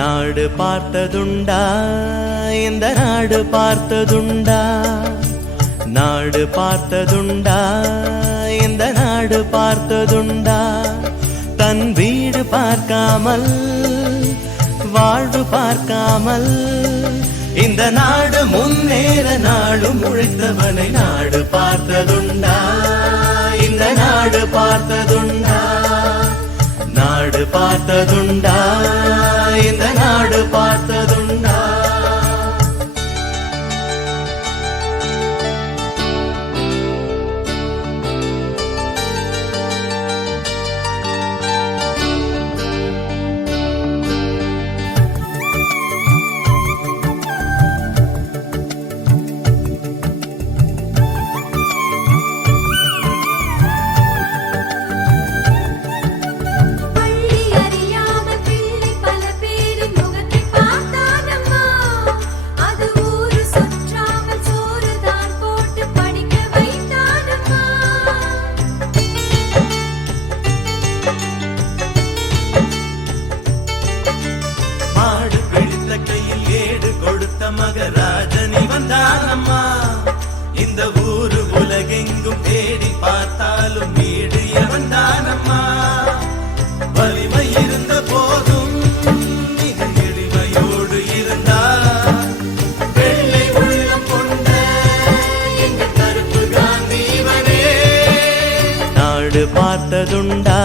நாடு பார்த்ததுண்டா இந்த நாடு பார்த்ததுண்டா நாடு பார்த்ததுண்டா இந்த நாடு பார்த்ததுண்டா தன் வீடு பார்க்காமல் வாழ்வு பார்க்காமல் இந்த நாடு முன்னேற நாடும் உழைத்தவனை நாடு பார்த்ததுண்டா இந்த நாடு பார்த்ததுண்டா நாடு பார்த்ததுண்டா இந்த நாடு பார்த்ததுண்டா மகராஜனி வந்தானம்மா இந்த ஊரு உலகெங்கும் தேடி பார்த்தாலும் வீடு வந்தானம்மா வலிமை இருந்த போதும் மிக எளிமையோடு இருந்தா வெள்ளை உள்ளம் கொண்ட எங்கள் கருப்பு காந்தி இவனே நாடு பார்த்ததுண்டா